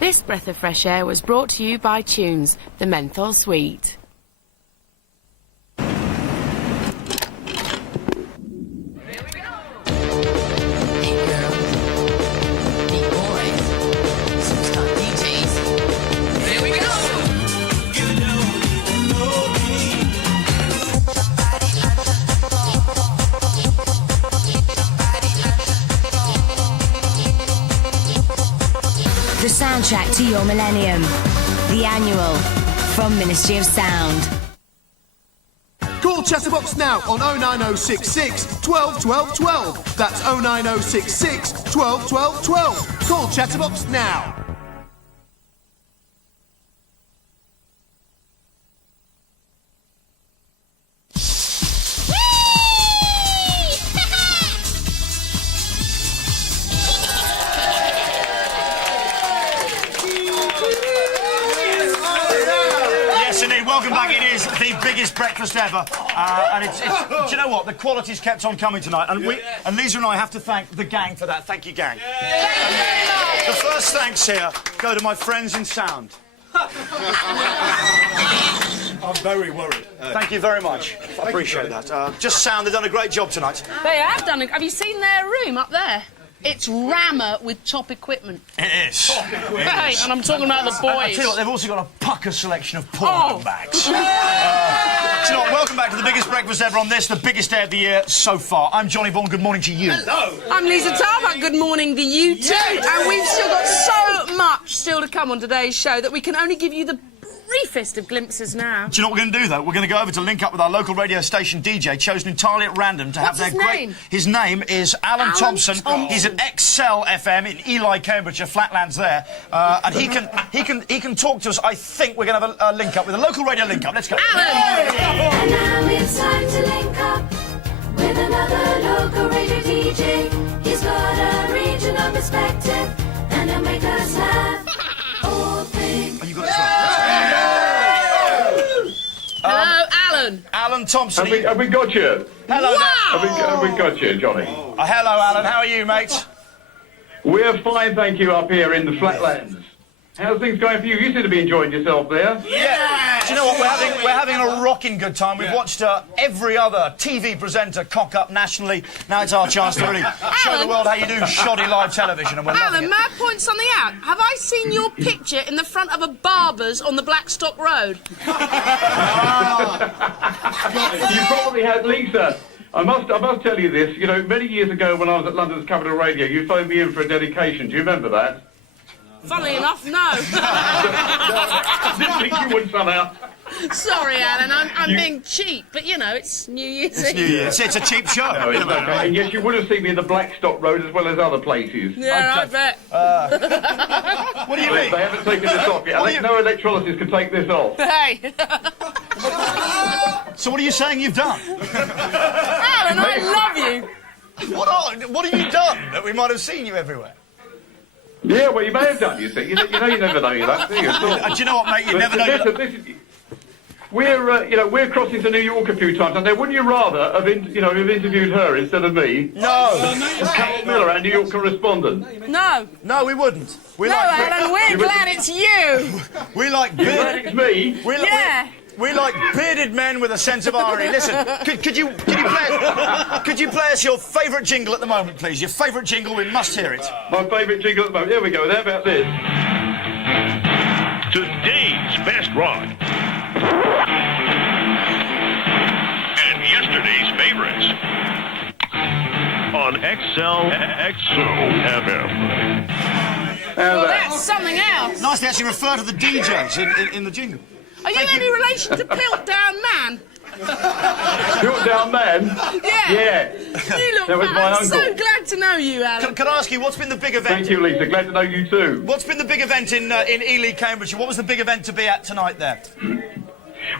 This breath of fresh air was brought to you by Tunes, the menthol sweet. The soundtrack to your Millennium. The annual from Ministry of Sound. Call Chatterbox now on 09066 12 12 12. That's 09066 12 12 12. Call Chatterbox now. Welcome back. It is the biggest breakfast ever, and it's. Do you know what? The quality's kept on coming tonight, and and Lisa and I have to thank the gang for that. Thank you, gang. The first thanks here go to my friends in sound. I'm very worried. Thank you very much. I appreciate that. Just sound, they've done a great job tonight. They have done it. Have you seen their room up there? It's rammer with top equipment. It is. Right, and I'm talking about the boys. I tell you what, they've also got a pucker selection of porn bags. Do you know what? Welcome back to the biggest breakfast ever on this, the biggest day of the year so far. I'm Johnny Vaughan. Good morning to you. Hello. I'm Lisa Tarbuck. Good morning to you too. Yes. And we've still got so much still to come on today's show that we can only give you the briefest of glimpses now. Do you know what we're going to do, though? We're going to go over to link up with our local radio station DJ, chosen entirely at random to have their great... His name is Alan Thompson. He's at Excel FM in Ely, Cambridgeshire, Flatlands there, and he can talk to us. I think we're going to have a link up with a local radio link up. Let's go. Alan! And now it's time to link up with another local radio DJ. He's got a regional perspective and he'll make us laugh. All things. Oh, you got this right. Hello, Alan. Alan Thompson. Have we got you? Hello. Wow. Have we got you, Johnny? Hello, Alan. How are you, mate? We're fine, thank you, up here in the Flatlands. How's things going for you? You seem to be enjoying yourself there. Yeah. Do you know what? We're having a rocking good time. We've watched every other TV presenter cock up nationally. Now it's our chance to really show the world how you do shoddy live television, and we're loving Alan, it. may I point something out? Have I seen your picture in the front of a barber's on the Blackstock Road? You probably had, Lisa. I must tell you this. You know, many years ago when I was at London's Capital Radio, you phoned me in for a dedication. Do you remember that? Funnily enough, no. I didn't think you would somehow. Sorry, Alan, I'm being cheap, but you know, it's New Year's Eve. It's a cheap show. No, it's okay. And yes, you would have seen me in the Blackstock Road as well as other places. Yeah, I bet. What do you mean? They haven't taken this off yet. No electrolysis can take this off. Hey. So what are you saying you've done? Alan, I love you. What have you done that we might have seen you everywhere? Yeah, well, you may have done, you see. You know you never know that, do you? Do you know what, mate? You never know. We're crossing to New York a few times, and now wouldn't you rather have interviewed her instead of me? No. Carol Miller, our New York correspondent. No. No, we wouldn't. Alan, we're glad it's you. We like You're glad it's me? We like bearded men with a sense of irony. Listen, could you play us your favourite jingle at the moment, please? Your favourite jingle, we must hear it. My favourite jingle at the moment. Here we go. How about this? Today's best rock. And yesterday's favorites. On XOXO-FM. Well, that's something else. Nice to actually refer to the DJs in the jingle. Are you any relation to Piltdown Man? Piltdown Man? Yeah. You look That was my I'm so uncle. glad to know you, Alan. Can I ask you, what's been the big event? Thank you, Lisa. Glad to know you too. What's been the big event in Ely, Cambridgeshire? What was the big event to be at tonight there?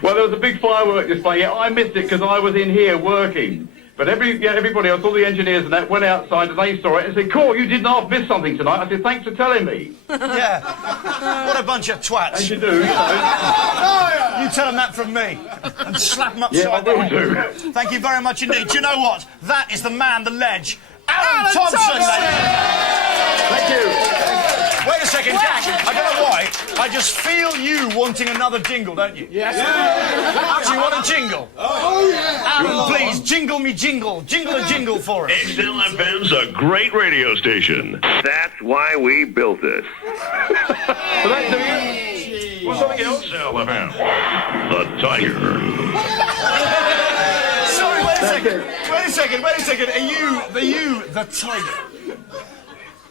Well, there was a big firework display. Yeah, I missed it because I was in here working. But everybody else, all the engineers and that, went outside and they saw it and said, "Cool, you did not miss something tonight." I said, "Thanks for telling me." Yeah. What a bunch of twats. As you do, you know. You tell them that from me and slap them Yeah, I upside the will head. do. Thank you very much indeed. Do you know what? That is the man, the ledge, Alan Thompson, ladies. Thank you. Wait a second, Jack. I don't know why. I just feel you wanting another jingle, don't you? Yes. Do you want a jingle? Oh, yeah. Alan, please, jingle me jingle. Jingle a jingle for us. XLFM's a great radio station. That's why we built it. What's something else? XLFM. The Tiger. Sorry, wait a second. Are you the Tiger?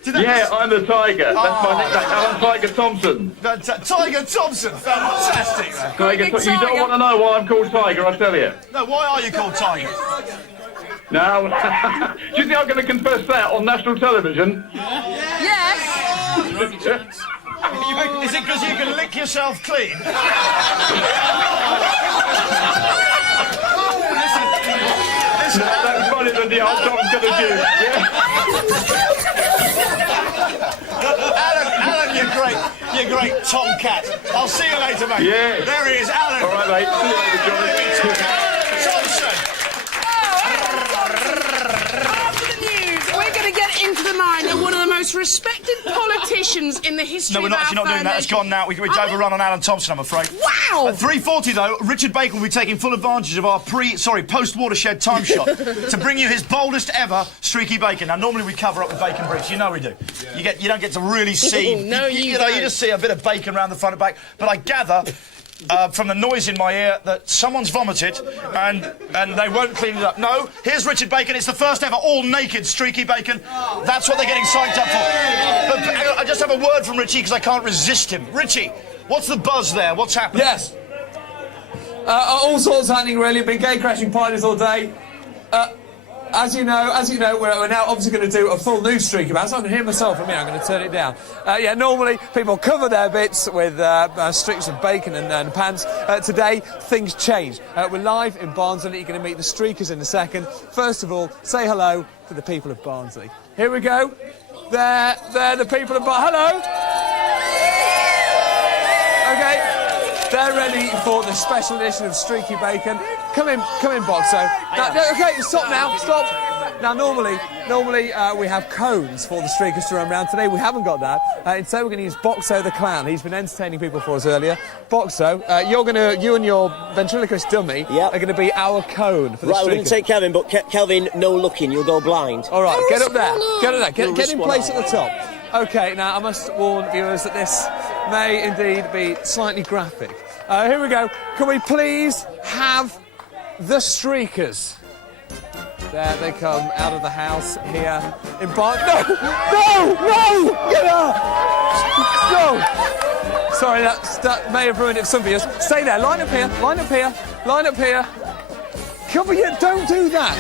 Yeah, I'm the Tiger. That's my nickname, Alan Tiger Thompson. Tiger Thompson, fantastic. Tiger, you don't want to know why I'm called Tiger, I tell you. No, why are you called Tiger? No, do you think I'm going to confess that on national television? Yes. Is it because you can lick yourself clean? Listen, that's funny than the old Tom's going to do. Yeah. Alan, you're great, Tomcat. I'll see you later, mate. Yeah. There he is, Alan. All right, mate. See you later, Johnny. Thompson. After the news, we're going to get into the mind of one of the most respected politicians in the history No, we're not, of our actually not doing that. It's gone now. We've overrun on Alan Thompson, I'm afraid. Wow! At 3:40, though, Richard Bacon will be taking full advantage of our post-watershed time shot to bring you his boldest ever streaky bacon. Now, normally we cover up with bacon bricks. You know we do. Yeah. You don't get to really see... No, you know, you just see a bit of bacon around the front and back. But I gather... from the noise in my ear that someone's vomited and they won't clean it up. No, here's Richard Bacon. It's the first ever all-naked streaky bacon. That's what they're getting psyched up for. But I just have a word from Richie because I can't resist him. Richie, what's the buzz there? What's happening? Yes. All sorts happening, really. Been gay crashing parties all day. As you know, we're now obviously going to do a full news streak about it. So I'm going to hear myself from here. I'm going to turn it down. Yeah, normally people cover their bits with streaks of bacon and pants. Today, things change. We're live in Barnsley. You're going to meet the streakers in a second. First of all, say hello to the people of Barnsley. Here we go. They're the people of Barnsley. Hello. Okay. They're ready for the special edition of Streaky Bacon. Come in, Boxo. Okay, stop now, stop. Now, normally we have cones for the streakers to run around. Today we haven't got that. Instead, we're going to use Boxo the clown. He's been entertaining people for us earlier. Boxo, you and your ventriloquist dummy are going to be our cone for the streakers. Right, we're going to take Kevin, but Kelvin, no looking. You'll go blind. All right, get up there. Get in place at the top. Okay, now I must warn viewers that this may indeed be slightly graphic. Here we go. Can we please have the streakers? There they come out of the house here in Bar... No! Get up! No! Sorry, that may have ruined it for some viewers. Stay there. Line up here. Come here. Don't do that.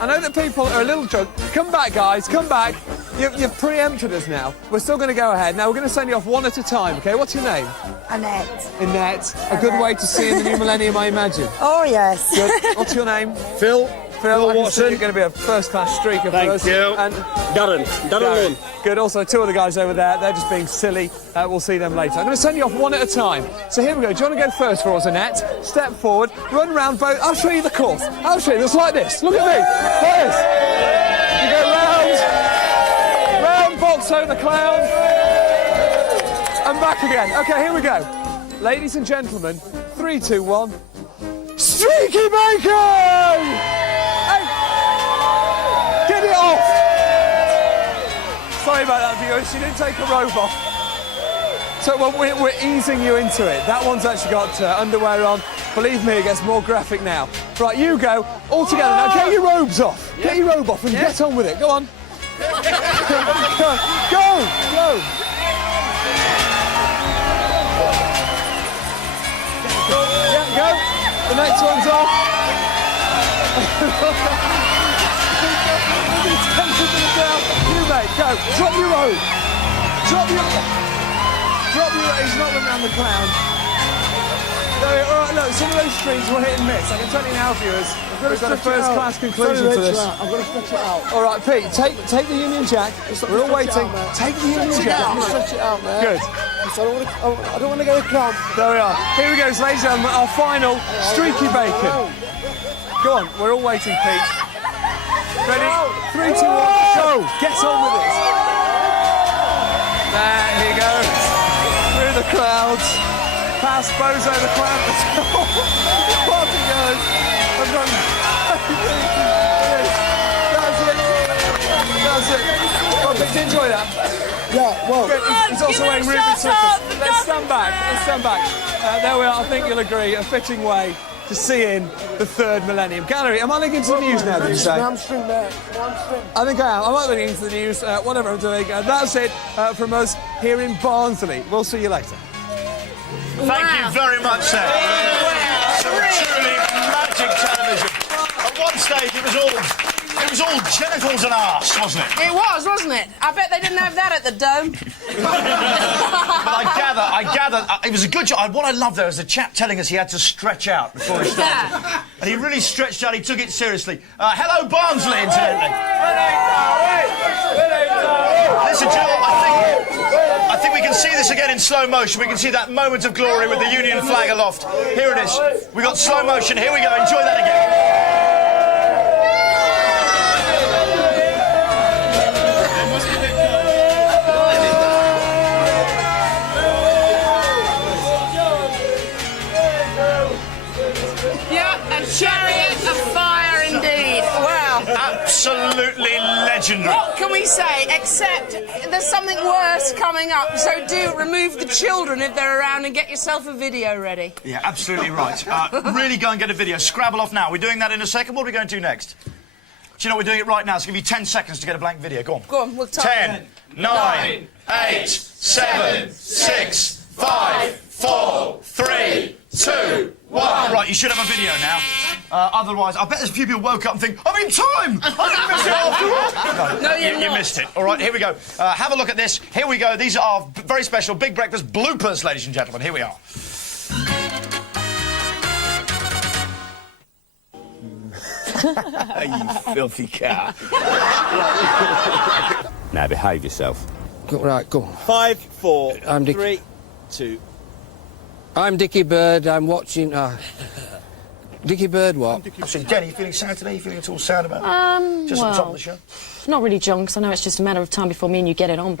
I know that people are a little drunk. Come back, guys. Come back. You've preempted us now. We're still going to go ahead. Now, we're going to send you off one at a time, OK? What's your name? Annette. Annette. A good way to see in the new millennium, I imagine. Oh, yes. Good. What's your name? Phil. Phil Watson. You're going to be a first-class streaker for us. Thank you. And Darren. Good. Also, two other guys over there. They're just being silly. We'll see them later. I'm going to send you off one at a time. So here we go. Do you want to go first for us, Annette? Step forward. Run round both. I'll show you the course. I'll show you. It's like this. Look at me. Like this. You go round, Boxo the clown, and back again. OK, here we go. Ladies and gentlemen, 3, 2, 1. Streaky Bacon! Hey, get it off! Sorry about that, viewers. She didn't take a robe off. So we're easing you into it. That one's actually got underwear on. Believe me, it gets more graphic now. Right, you go all together. Now get your robes off. Get your robe off and get on with it. Go on. Go. Yeah, go. The next one's off. You, mate, go. Drop your robe. He's not running around the clown. There, all right, look, some of those streams were hit and miss. I can tell you now, viewers, we've got a first-class conclusion to this. I'm going to stretch it out. All right, Pete, take the Union Jack. We're all waiting. Take the Union Jack. I'm going to stretch it out, man. Good. I don't want to get a cramp. There we are. Here we go, ladies and gentlemen, our final streaky bacon. Go on, we're all waiting, Pete. Ready? 3, 2, 1, go. Get on with it. There he goes. Through the crowds. Past Bozo the Clown. Off he goes. That's it. Oh, did you enjoy that? Yeah, well... He's also wearing ruby slippers. Let's stand back. There we are. I think you'll agree. A fitting way to see in the third millennium. Gallery, am I linking to the news now, did you say? Hamstring there. Hamstring. I think I am. I might be linking to the news, whatever I'm doing. That's it from us here in Barnsley. We'll see you later. Thank you very much, sir. Some truly magic television. At one stage, it was all genitals and arse, wasn't it? It was, wasn't it? I bet they didn't have that at the Dome. But I gather, it was a good job. What I love there is the chap telling us he had to stretch out before he started. Yeah. And he really stretched out, he took it seriously. Hello, Barnsley, incidentally. Listen, Joe, I think we can see this again in slow motion. We can see that moment of glory with the Union flag aloft. Here it is. We got slow motion. Here we go. Enjoy that again. Chariot of fire indeed. Wow. Absolutely legendary. What can we say except there's something worse coming up, so do remove the children if they're around and get yourself a video ready. Yeah, absolutely right. Really go and get a video. Scrabble off now. We're doing that in a second. What are we going to do next? Do you know we're doing it right now? It's going to give you 10 seconds to get a blank video. Go on. Go on, we'll time 10, 9, 8, 7, 6, 5, 4, 3, 2, 1. Right, you should have a video now. Otherwise, I bet there's a few people woke up and think, I'm in time! I didn't miss it after all! No, you missed it. All right, here we go. Have a look at this. Here we go. These are our very special Big Breakfast bloopers, ladies and gentlemen. Here we are. You filthy cow. Now behave yourself. Right, go on. 5, 4, I'm Dick. 3, 2. I'm Dickie Bird. I'm watching... Dickie Bird, what? Actually, Jen, are you feeling sad today? Are you feeling at all sad about it? Just well, on top of the show? Not really, John, because I know it's just a matter of time before me and you get it on.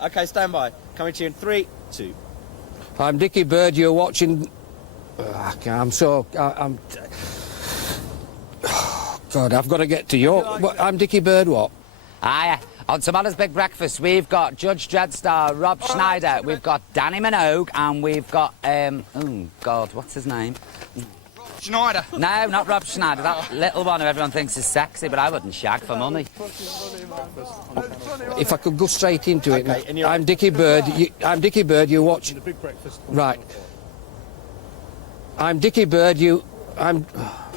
OK, stand by. Coming to you in 3, 2. I'm Dickie Bird. You're watching... I'm so... I'm... Oh, God, I've got to get to you. I'm Dickie Bird, what? Aye, on tomorrow's Big Breakfast, we've got Judge Dreadstar, Rob Schneider, we've got Danny Minogue, and we've got, oh, God, what's his name? Schneider. No, not Rob Schneider, that little one who everyone thinks is sexy, but I wouldn't shag for money. If I could go straight into it. I'm Dickie Bird. I'm Dickie Bird, you're watching... The Big Breakfast. Right. I'm Dickie Bird, I'm...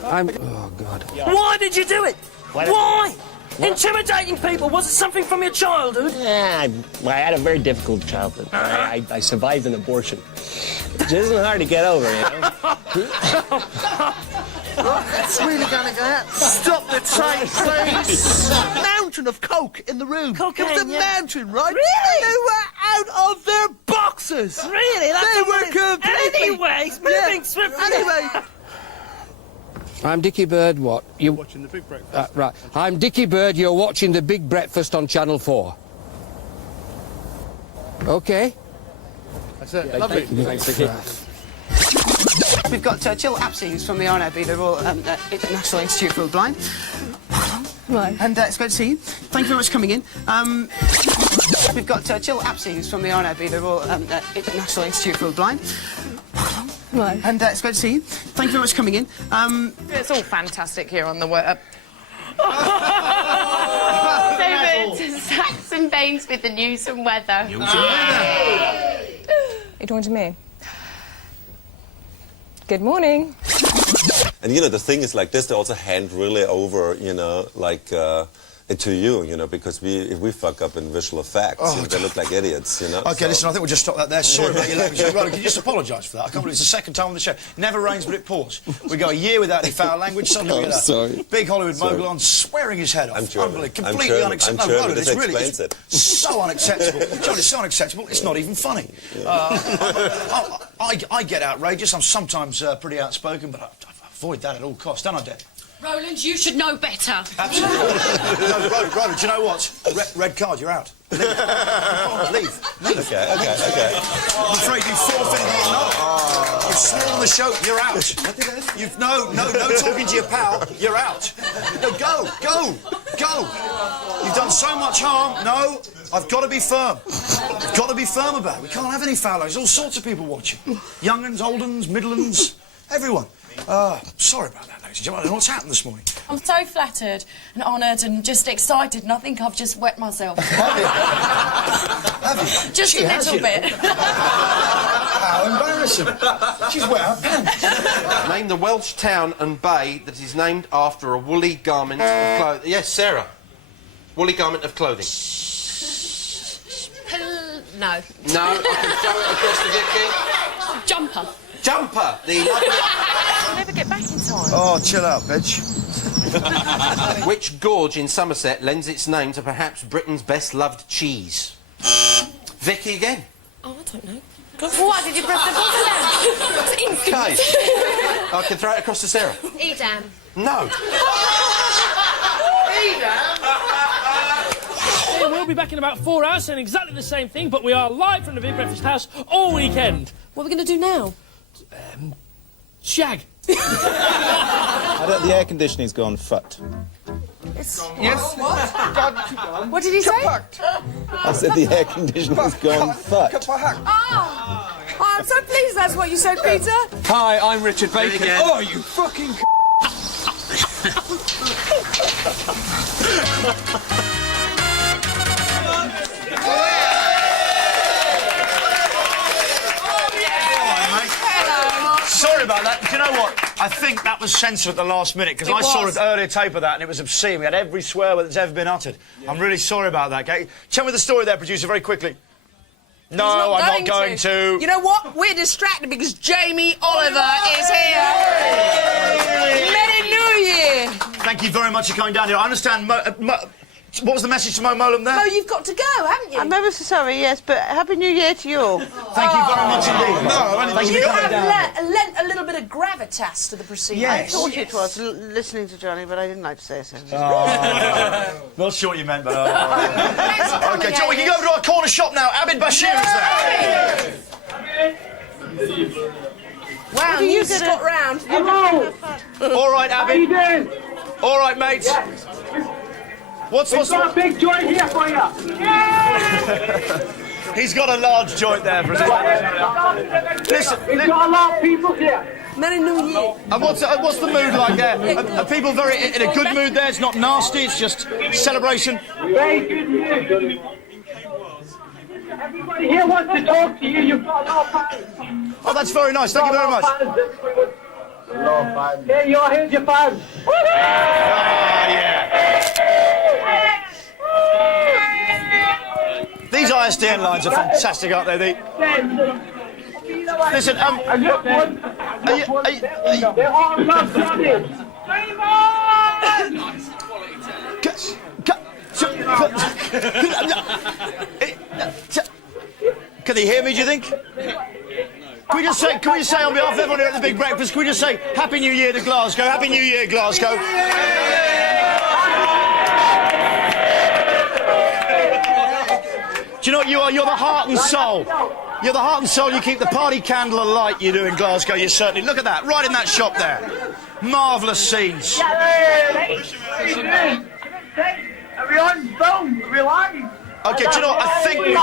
Oh, God. Why did you do it? Why? Intimidating people. Was it something from your childhood? Yeah, I had a very difficult childhood. I survived an abortion. Which isn't hard to get over, you know? It's really gonna go out. Stop the train, please. Mountain of coke in the room. Cocaine, it was a mountain, right? Really? They were out of their boxes. Really? They were completely... Anyway, moving swiftly. Anyway... I'm Dickie Bird, what? You're watching the Big Breakfast. Right. I'm Dickie Bird, you're watching the Big Breakfast on Channel 4. OK? That's it. Lovely. Thanks, Dickie. We've got Jill Apsey, who's from the RNB, the Royal National Institute for the Blind. Right. And it's great to see you. Thank you very much for coming in. We've got Jill Apsey, who's from the RNB, the Royal National Institute for the Blind. Right. And it's great to see you. Thank you very much for coming in. It's all fantastic here on the web. David, Saxon Baines with the news and weather. You're talking to me? Good morning. And, you know, the thing is like this, they also hand really over, you know, like, to you, you know, because if we fuck up in visual effects, you know, they look like idiots, you know. OK, listen, I think we'll just stop that there. Sorry about your language. Right, can you just apologise for that? I can't believe it's the second time on the show. Never rains, but it pours. We go a year without any foul language. Suddenly we get a big Hollywood mogul on swearing his head off. Unbelievable. Completely unacceptable. No, this it's really explains it. so unacceptable. John, it's so unacceptable, it's not even funny. I get outrageous. I'm sometimes pretty outspoken, but I avoid that at all costs, don't I, Dad? Roland, you should know better. Absolutely. No, Roland, do you know what? Red card, you're out. Leave. Okay. I'm afraid you forfeited the You've sworn on the show, you're out. What did I say? You've no talking to your pal, you're out. No, go. You've done so much harm. No, I've got to be firm. I've got to be firm about it. We can't have any fallows. There's all sorts of people watching. Young uns, old uns, middle uns, everyone. Sorry about that, ladies and gentlemen. I don't know what's happened this morning. I'm so flattered and honoured and just excited, and I think I've just wet myself. Have you? Just a little bit. How embarrassing. She's wet her pants. Name the Welsh town and bay that is named after a woolly garment of clothing. Yes, Sarah. Woolly garment of clothing. No. No, I can throw it across to Vicky. Jumper. Jumper, the lovely... I'll never get back in time. Oh, chill out, bitch. Which gorge in Somerset lends its name to perhaps Britain's best-loved cheese? Vicky again. Oh, I don't know. What, did you press the button then? It's instant. Okay. I can throw it across to Sarah. Edam. No. We'll be back in about 4 hours saying exactly the same thing, but we are live from the Big Breakfast House all weekend. What are we going to do now? Shag. I don't, the air conditioning's gone fucked. Yes. What did he say? I said the air conditioning's gone fucked. Oh, I'm so pleased that's what you said, Peter. Hi, I'm Richard Bacon. Oh, you fucking Sorry about that. Do you know what? I think that was censored at the last minute because I saw an earlier tape of that and it was obscene. We had every swear word that's ever been uttered. I'm really sorry about that, okay? Tell me the story there, producer, very quickly. No, I'm not going to. You know what? We're distracted because Jamie Oliver is here. Merry New Year. Thank you very much for coming down here. I understand... what was the message to Mo Molam there? Mo, you've got to go, haven't you? I'm ever so sorry, yes, but Happy New Year to you all. Thank you very much indeed. Thank You have lent a little bit of gravitas to the proceedings. Yes. I thought it was, listening to Johnny, but I didn't like to say so. Not sure what you meant, but... OK, John, we can go to our corner shop now. Abid Bashir is there. Wow, you just got round. Hello. All right, Abid. How you doing? All right, mate. What's got a big joint here for you. He's got a large joint there for us. Listen, we've got a lot of people here. Merry New Year. And what's the mood like there? Are people very in a good mood there? It's not nasty. It's just celebration. Very good mood. Everybody here wants to talk to you. You've got a lot of fans. Oh, that's very nice. Thank you very much. Here you are. Here's your fans. These ISDN lines are fantastic, aren't they? Listen, They're all love Johnny. Can they hear me, do you think? Can we just say on behalf of everyone here at the Big Breakfast, can we just say Happy New Year to Glasgow? Happy New Year, Glasgow. Do you know what you are? You're the heart and soul. You're the heart and soul. You keep the party candle alight, you do in Glasgow. You certainly... Look at that, right in that shop there. Marvellous scenes. Everyone's phone. Relax. OK, do you know what? I think we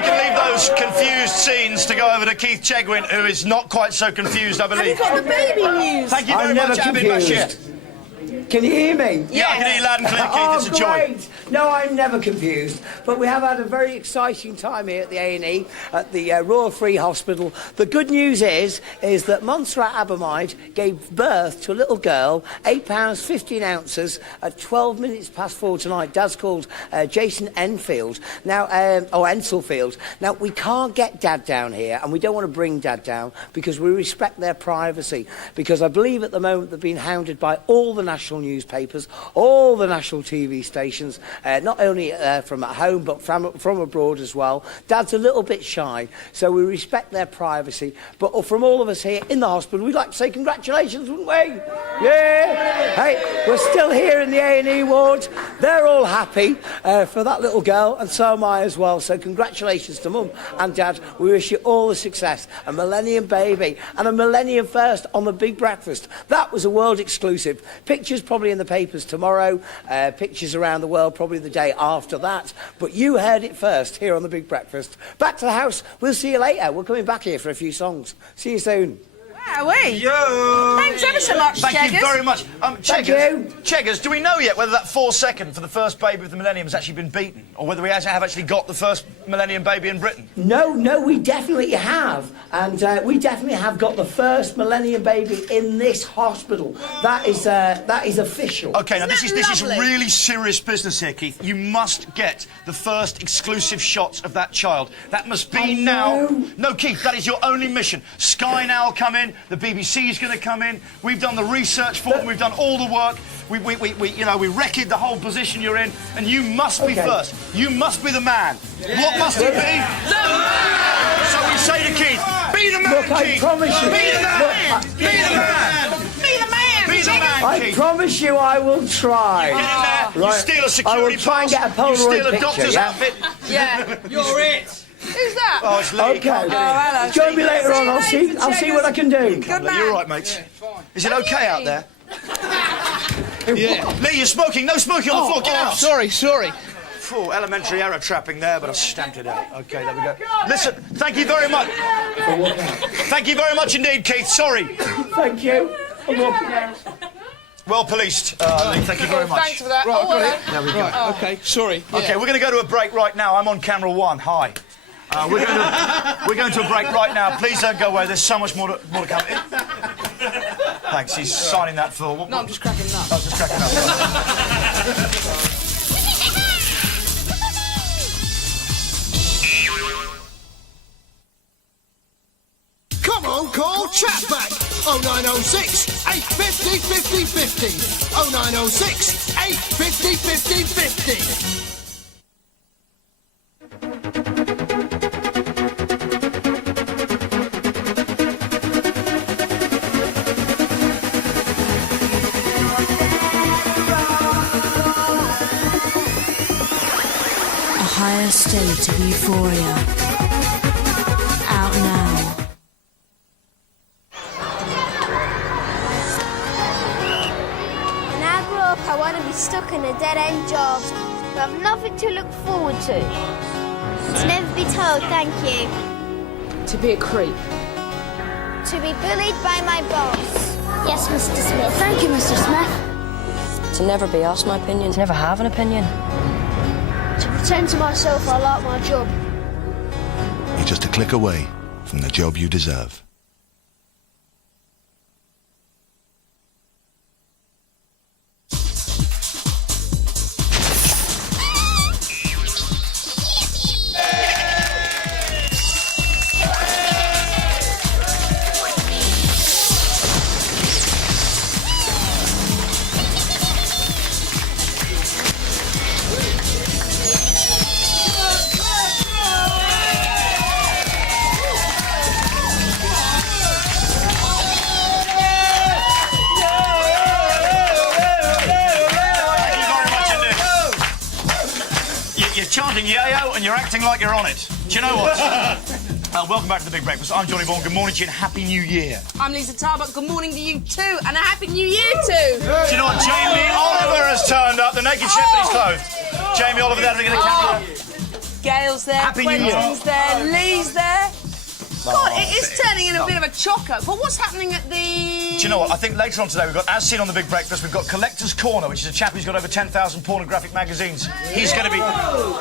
can leave those confused scenes to go over to Keith Chegwin, who is not quite so confused, I believe. Have you got the baby news? Thank you very much, Abid Bashir. Can you hear me? Yeah, I can hear you loud and clear, Keith. It's a joy. Great. No, I'm never confused. But we have had a very exciting time here at the A&E, at the Royal Free Hospital. The good news is that Montserrat Abermide gave birth to a little girl, 8 pounds 15 ounces, at 12 minutes past 4 tonight. Dad's called Jason Enfield. Now, Enselfield. Now, we can't get Dad down here, and we don't want to bring Dad down because we respect their privacy. Because I believe at the moment they're being hounded by all the national newspapers, all the national TV stations, not only from at home, but from abroad as well. Dad's a little bit shy, so we respect their privacy. But from all of us here in the hospital, we'd like to say congratulations, wouldn't we? Yeah! Hey, we're still here in the A&E ward. They're all happy for that little girl, and so am I as well. So congratulations to Mum and Dad. We wish you all the success. A Millennium baby and a Millennium first on the Big Breakfast. That was a world exclusive. Pictures probably in the papers tomorrow, pictures around the world probably the day after that. But you heard it first here on the Big Breakfast. Back to the house. We'll see you later. We're coming back here for a few songs. See you soon. Wowee. Yo! Thanks ever so much, Thank Cheggers. you very much. Thank you. Cheggers, do we know yet whether that 4 second for the first baby of the Millennium has actually been beaten? Or whether we have actually got the first Millennium baby in Britain? No, we definitely have. And we definitely have got the first Millennium baby in this hospital. That is official. OK, now this is really serious business here, Keith. You must get the first exclusive shots of that child. That must be now. No, Keith, that is your only mission. Sky now will come in. The BBC is going to come in. We've done the research for them. We've done all the work. We recce the whole position you're in, and you must be first. You must be the man. Yeah. What must he be? The man! So we say to Keith, be the man, Look, Keith. I promise you. Be the man. Be the man. Be the man. Be the man, I Keith. promise you I will try. Get in there. Right. You steal a security I will try and get a Polaroid you steal a picture, doctor's yeah? outfit. Yeah. You're it. Who's that? Oh, it's Lee. Okay. hello. Join me later on. I'll see what I can do. Good man. You're all right, mate. Is it okay out there? Yeah. Lee, you're smoking. No smoking on the floor. Get out. Sorry. Phew, elementary error trapping there, but I stamped it out. OK, there we go. Listen, thank you very much. Thank you very much indeed, Keith. Sorry. Thank you. I'm walking out. Well policed, Lee. Thank you very much. Thanks for that. Right, oh, got it. There we go. Okay, sorry. OK, we're going to go to a break right now. I'm on camera 1. Hi. We're going to a break right now. Please don't go away. There's so much more to come. Thanks. He's signing that for. No, I'm just cracking up. I was just cracking up. Come on, call Chatback 0906 850 50 50. 0906 850 50 50. Higher state of euphoria. Out now. When I grow up, I want to be stuck in a dead-end job. I have nothing to look forward to. To never be told thank you. To be a creep. To be bullied by my boss. Yes, Mr. Smith. Thank you, Mr. Smith. To never be asked my opinion. To never have an opinion. To pretend to myself I like my job. You're just a click away from the job you deserve. Chanting yayo and you're acting like you're on it. Do you know what? Welcome back to the Big Breakfast. I'm Johnny Vaughan. Good morning to you and Happy New Year. I'm Lisa Tarbuck. Good morning to you too, and a Happy New Year too. Do you know what? Jamie Oliver has turned up. The naked shepherd is clothed. Jamie Oliver there to get a camera. Gail's there. Happy New Year. Quentin's there. Lee's there. God, it is turning in a bit of a chocker. But what's happening at the... Do you know what? I think later on today we've got, as seen on the Big Breakfast, we've got Collector's Corner, which is a chap who's got over 10,000 pornographic magazines. He's going to be,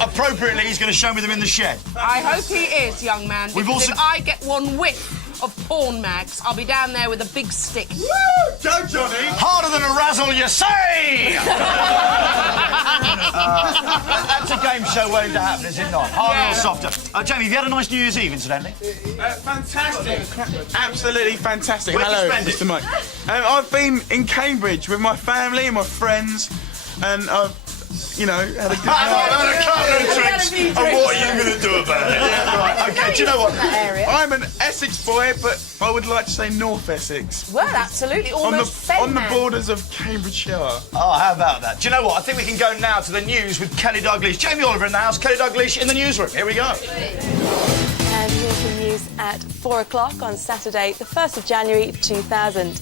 appropriately, he's going to show me them in the shed. I hope he is, young man. We've Because also- if I get one whiff of porn mags, I'll be down there with a big stick. Woo! Go, Johnny! Harder than a razzle, you say! That's a game show waiting to happen, is it not? Harder or softer? Jamie, have you had a nice New Year's Eve, incidentally? Fantastic. Absolutely fantastic. Where'd you Hello, spend it? Mr. Mike. I've been in Cambridge with my family and my friends, and I've you know, had a good I've had a couple of drinks, and what are you going to do about it? Yeah, right, OK, do you know what? I'm an Essex boy, but I would like to say North Essex. Well, absolutely, almost on the borders of Cambridgeshire. Oh, how about that? Do you know what? I think we can go now to the news with Kelly Dalglish. Jamie Oliver in the house, Kelly Dalglish in the newsroom. Here we go. And here's the news at 4 o'clock on Saturday, the 1st of January 2000.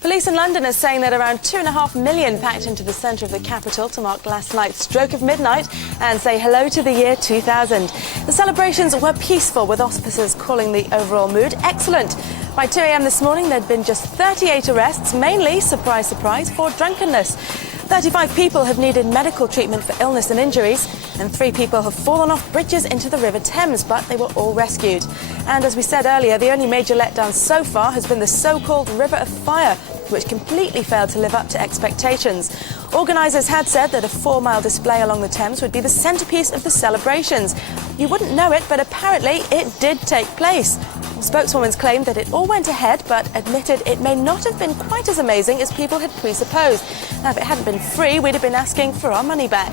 Police in London are saying that around 2.5 million packed into the centre of the capital to mark last night's stroke of midnight and say hello to the year 2000. The celebrations were peaceful, with officers calling the overall mood excellent. By 2 a.m. this morning, there'd been just 38 arrests, mainly, surprise, surprise, for drunkenness. 35 people have needed medical treatment for illness and injuries, and 3 people have fallen off bridges into the River Thames, but they were all rescued. And as we said earlier, the only major letdown so far has been the so-called River of Fire, which completely failed to live up to expectations. Organisers had said that a 4-mile display along the Thames would be the centrepiece of the celebrations. You wouldn't know it, but apparently it did take place. Spokeswoman claimed that it all went ahead, but admitted it may not have been quite as amazing as people had presupposed. Now, if it hadn't been free, we'd have been asking for our money back.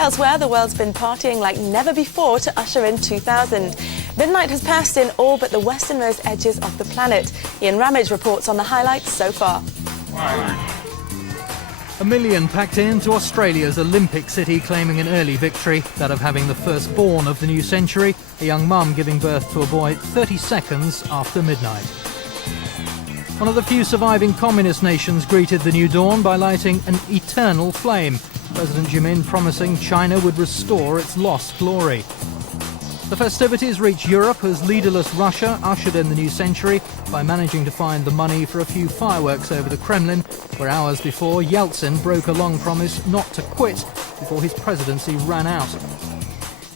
Elsewhere, the world's been partying like never before to usher in 2000. Midnight has passed in all but the westernmost edges of the planet. Ian Ramage reports on the highlights so far. 1 million packed into Australia's Olympic city, claiming an early victory, that of having the firstborn of the new century, a young mum giving birth to a boy 30 seconds after midnight. One of the few surviving communist nations greeted the new dawn by lighting an eternal flame, President Jimin promising China would restore its lost glory. The festivities reached Europe as leaderless Russia ushered in the new century by managing to find the money for a few fireworks over the Kremlin, where hours before Yeltsin broke a long promise not to quit before his presidency ran out.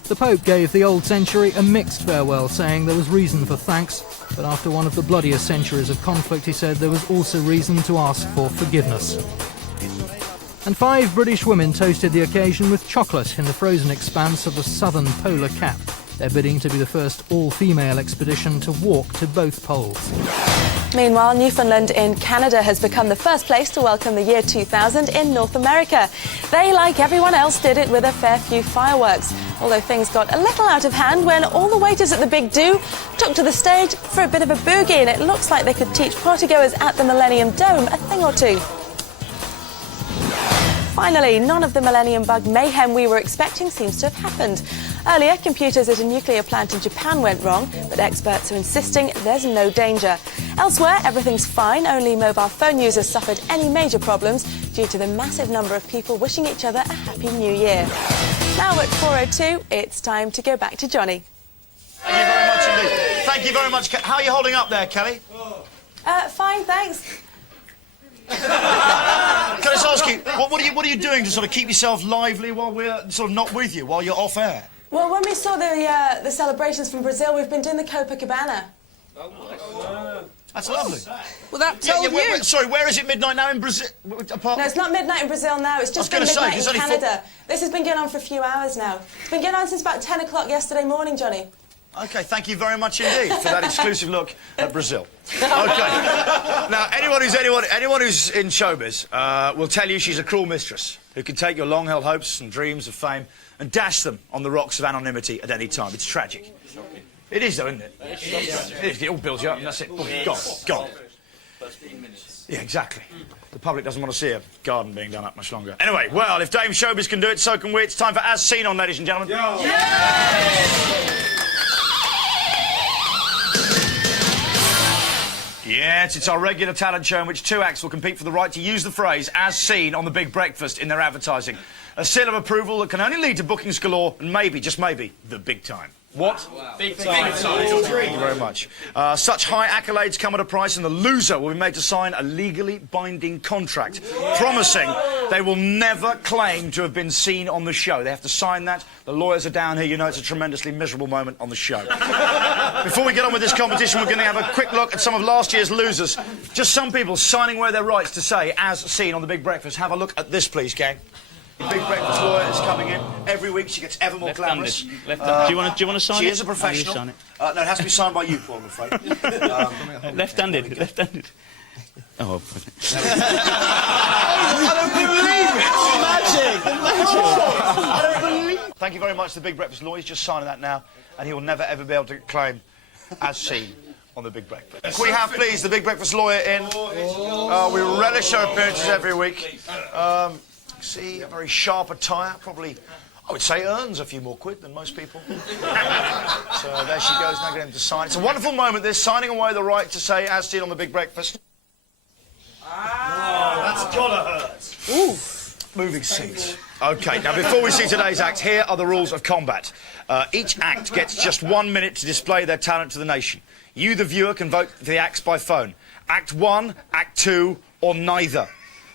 The Pope gave the old century a mixed farewell, saying there was reason for thanks, but after one of the bloodiest centuries of conflict, he said there was also reason to ask for forgiveness. And 5 British women toasted the occasion with chocolate in the frozen expanse of the southern polar cap. They're bidding to be the first all-female expedition to walk to both poles. Meanwhile, Newfoundland in Canada has become the first place to welcome the year 2000 in North America. They, like everyone else, did it with a fair few fireworks, although things got a little out of hand when all the waiters at the Big Do took to the stage for a bit of a boogie, and it looks like they could teach partygoers at the Millennium Dome a thing or two. Finally, none of the Millennium bug mayhem we were expecting seems to have happened. Earlier, computers at a nuclear plant in Japan went wrong, but experts are insisting there's no danger. Elsewhere, everything's fine, only mobile phone users suffered any major problems due to the massive number of people wishing each other a Happy New Year. Now at 4:02, it's time to go back to Johnny. Thank you very much indeed. Thank you very much. How are you holding up there, Kelly? Fine, thanks. Can I just ask you, what are you doing to sort of keep yourself lively while we're sort of not with you, while you're off air? Well, when we saw the celebrations from Brazil, we've been doing the Copacabana. That's lovely. Well, that told you. Sorry, where is it midnight now in Brazil? No, it's not midnight in Brazil now. It's just been midnight in Canada. This has been going on for a few hours now. It's been going on since about 10 o'clock yesterday morning, Johnny. OK, thank you very much indeed for that exclusive look at Brazil. OK. Now, anyone who's in showbiz will tell you she's a cruel mistress who can take your long-held hopes and dreams of fame and dash them on the rocks of anonymity at any time. It's tragic. It is, though, isn't it? It is. It all builds you up, and that's it. Oh, gone. Yeah, exactly. The public doesn't want to see a garden being done up much longer. Anyway, well, if Dame Showbiz can do it, so can we. It's time for As Seen On, ladies and gentlemen. Yes, it's our regular talent show in which 2 acts will compete for the right to use the phrase "as seen" on The Big Breakfast in their advertising. A seal of approval that can only lead to bookings galore and maybe, just maybe, the big time. What? Wow. Big time. Thank you very much. Such high accolades come at a price, and the loser will be made to sign a legally binding contract promising they will never claim to have been seen on the show. They have to sign that. The lawyers are down here. You know it's a tremendously miserable moment on the show. Before we get on with this competition, we're going to have a quick look at some of last year's losers. Just some people signing away their rights to say "as seen" on The Big Breakfast. Have a look at this, please, gang. The Big Breakfast lawyer is coming in. Every week she gets ever more glamorous. Do you want to sign it? She is a professional. Sign it. No, it has to be signed by you, Paul, I'm afraid. Left-handed. Oh, Thank you very much to the Big Breakfast Lawyer. He's just signing that now, and he will never ever be able to claim as seen on the Big Breakfast. Can we have, please, the Big Breakfast Lawyer in? We relish our appearances every week. See, a very sharp attire, probably, I would say, earns a few more quid than most people. So there she goes, now getting him to sign. It's a wonderful moment, this, signing away the right to say, as seen on the Big Breakfast. That's gotta hurt. Ooh. Moving seats. OK, now before we see today's act, here are the rules of combat. Each act gets just 1 minute to display their talent to the nation. You, the viewer, can vote for the acts by phone. Act 1, Act 2, or neither.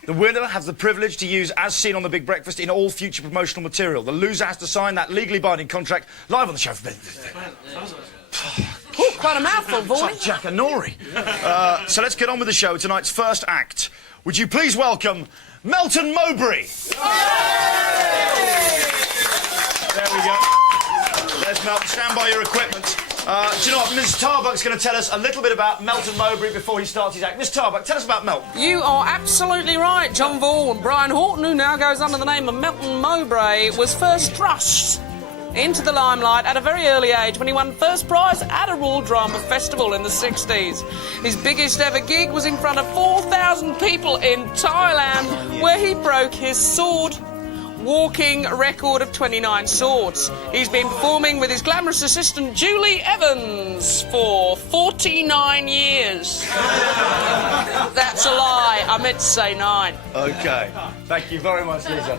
The winner has the privilege to use as seen on the Big Breakfast in all future promotional material. The loser has to sign that legally binding contract live on the show. Ooh, quite a mouthful, boy. It's like Jack and Nori. So let's get on with the show. Tonight's first act. Would you please welcome Melton Mowbray? There we go. There's Melton. Stand by your equipment. Do you know what? Ms. Tarbuck's going to tell us a little bit about Melton Mowbray before he starts his act. Ms. Tarbuck, tell us about Melton. You are absolutely right. John Vaughan, Brian Horton, who now goes under the name of Melton Mowbray, was first thrust into the limelight at a very early age when he won first prize at a Royal Drama Festival in the 60s. His biggest ever gig was in front of 4,000 people in Thailand, where he broke his sword walking record of 29 swords. He's been performing with his glamorous assistant Julie Evans for 49 years. That's a lie. I meant to say 9. OK. Thank you very much, Lisa.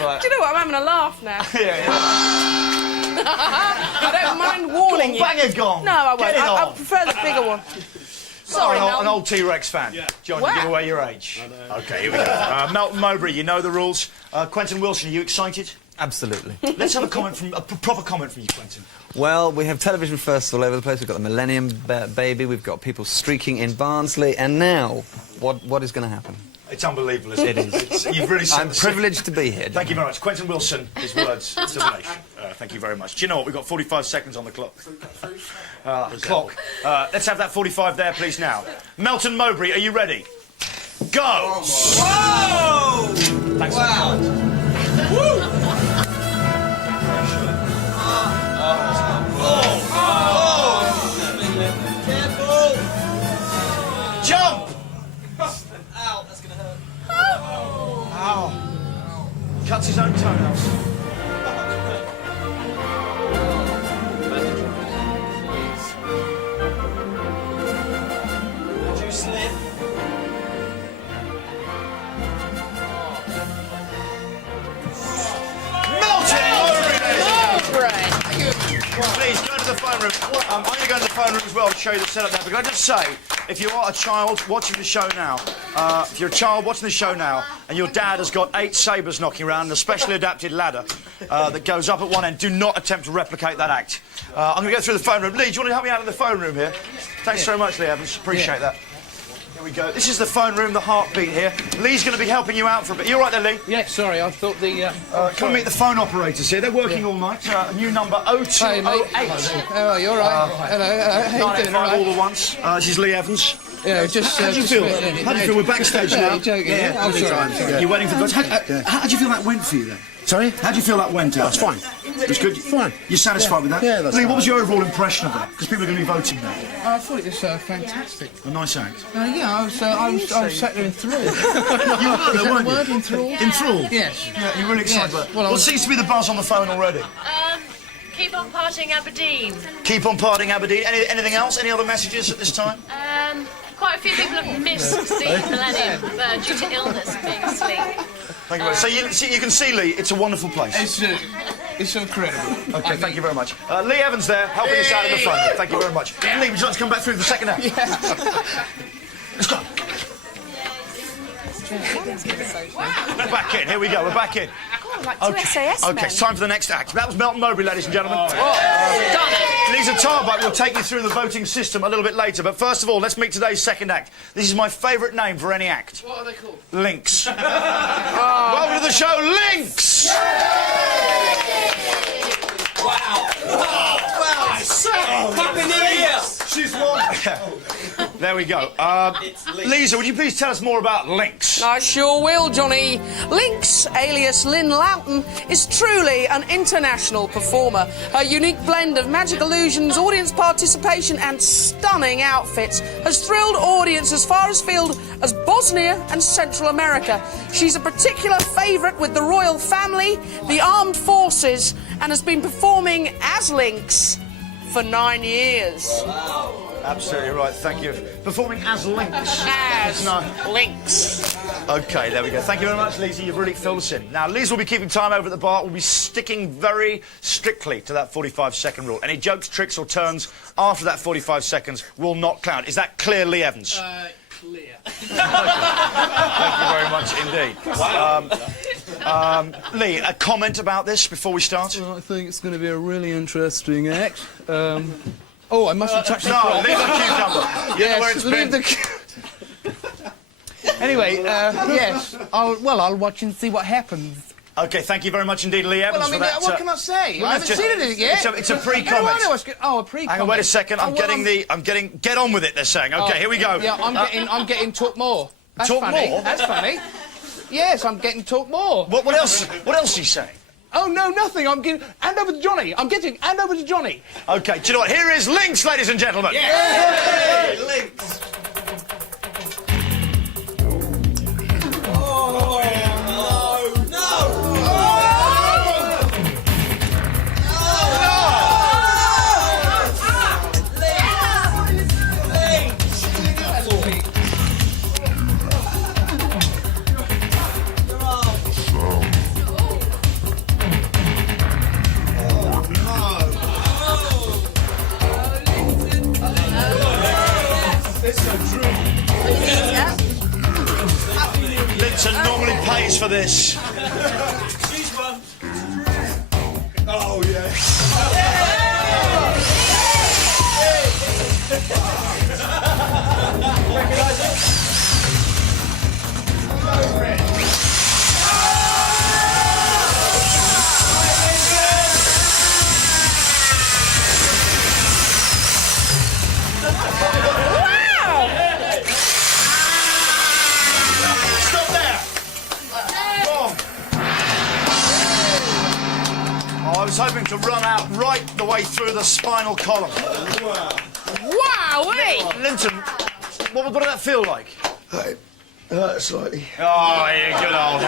Right. Do you know what? I'm having a laugh now. Yeah. I don't mind warning you. Bang a gong. No, I won't. Get it on. I prefer the bigger one. Sorry, an old T-Rex fan. Yeah. John, you give away your age. OK, here we go. Melton Mowbray, you know the rules. Quentin Wilson, are you excited? Absolutely. Let's have a proper comment from you, Quentin. Well, we have television firsts all over the place. We've got the Millennium baby. We've got people streaking in Barnsley. And now, what is going to happen? It's unbelievable, isn't it? It is. You've really I'm privileged to be here. Thank you very much. Quentin Wilson, his words to the nation. Thank you very much. Do you know what? We've got 45 seconds on the clock. Let's have that 45 there, please, now. Melton Mowbray, are you ready? Go! Whoa! Thanks. Wow. Woo! Careful! Jump! Ow, that's gonna hurt. Ow. Cuts his own toenails. Did you slip? Please, go to the phone room. I'm going to go to the phone room as well to show you the setup there. But can I just say, if you are a child watching the show now, if you're a child watching the show now, and your dad has got 8 sabres knocking around and a specially adapted ladder that goes up at one end, do not attempt to replicate that act. I'm going to go through the phone room. Lee, do you want to help me out in the phone room here? Thanks very much, Lee Evans. Appreciate that. Here we go. This is the phone room, the heartbeat here. Lee's going to be helping you out for a bit. You all right there, Lee? Yeah, sorry, I thought the... come and meet the phone operators here. They're working all night. New number 0208. Oh, you're right. Hello. How you doing? All at once. This is Lee Evans. Yeah, just... How do you feel? How do you feel? We're backstage now. You're joking, yeah? I'm sorry. You're waiting for the... How do you feel that went for you then? Sorry? How do you feel that went out? That's fine. It's good? Fine. You're satisfied with that? Yeah, that's Lee, fine. what was your overall impression of that? Because people are going to be voting now. I thought it was fantastic. A nice act. Yeah, I was sat there enthralled. You were there, weren't you? Enthralled? Enthralled? Yes. Yeah, you're really excited about it. Well, What seems to be the buzz on the phone already? Keep on partying Aberdeen. Keep on partying Aberdeen. Anything else? Any other messages at this time? Quite a few people have missed the Millennium due to illness and being asleep. Thank you very much. So you can see, Lee, it's a wonderful place. It's incredible. OK, thank you very much. Lee Evans there, helping us out in the front. Thank you very much. Lee, would you like to come back through the second act? Yeah. Let's go. We're back in. Here we go. We're back in. Like two SAS men. OK, it's time for the next act. That was Melton Mowbray, ladies and gentlemen. Done it. Lisa Tarbuck will take you through the voting system a little bit later. But first of all, let's meet today's second act. This is my favourite name for any act. What are they called? Lynx. Welcome to the show, Lynx! Wow. Happy New Year. She's won. There we go. Lisa, would you please tell us more about Lynx? I sure will, Johnny. Lynx, alias Lynn Loughton, is truly an international performer. Her unique blend of magic illusions, audience participation and stunning outfits has thrilled audiences as far afield as Bosnia and Central America. She's a particular favourite with the royal family, the armed forces, and has been performing as Lynx for 9 years. Wow. Absolutely right, thank you. Performing as Lynx. As Lynx. OK, there we go. Thank you very much, Lisa. You've really filled us in. Now, Lisa will be keeping time over at the bar. We'll be sticking very strictly to that 45-second rule. Any jokes, tricks or turns after that 45 seconds will not count. Is that clear, Lee Evans? Clear. Thank you very much indeed. Wow. Lee, a comment about this before we start? Well, I think it's going to be a really interesting act. Oh, I mustn't touch the No, leave the cucumber. You know where it's been. Anyway, yes. I'll watch and see what happens. OK, thank you very much indeed, Lee Evans, Well, I mean, for that. what can I say? I haven't seen anything yet. It's a pre-comment. Oh, a pre-comment. Hang on, wait a second. Get on with it, they're saying. OK, here we go. Yeah, I'm getting talk more. That's talk funny. more? That's funny. Yes, I'm getting talk more. What else? What else are you saying? Oh, no, nothing. I'm getting... Hand over to Johnny. Hand over to Johnny. OK, do you know what? Here is Lynx, ladies and gentlemen. Yay! Lynx. Linton normally pays for this. Oh, I was hoping to run out right the way through the spinal column. Wow-wee! Linton, what did that feel like? Slightly. Oh, you good old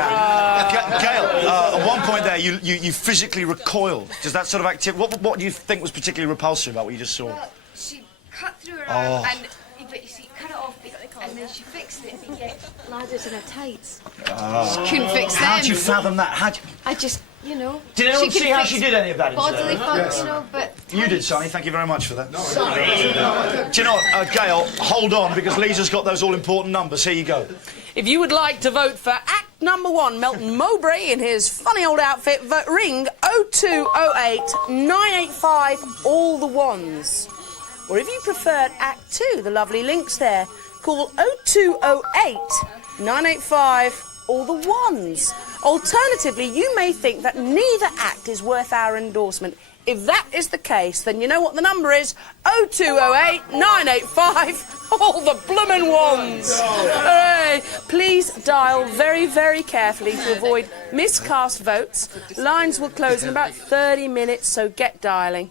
Gail, at one point there, you physically recoiled. Does that sort of activity... What do you think was particularly repulsive about what you just saw? Well, she cut through her arm and... But you see, cut it off and then she fixed it and get ladders in her tights. She couldn't fix them. How'd you fathom that? I just, you know... Did anyone see how she did any of that? Bodily functional, but... You did, Sonny. Thank you very much for that. Do you know what, Gail, hold on, because Lisa's got those all-important numbers. Here you go. If you would like to vote for Act Number 1, Melton Mowbray in his funny old outfit, ring 0208 985 all the ones. Or if you preferred Act 2, the lovely Lynx there, call 0208 985 all the ones. Alternatively, you may think that neither act is worth our endorsement. If that is the case, then you know what the number is, 0208 985 all the bloomin' ones. Hooray. Please dial very, very carefully to avoid miscast votes. Lines will close in about 30 minutes, so get dialing.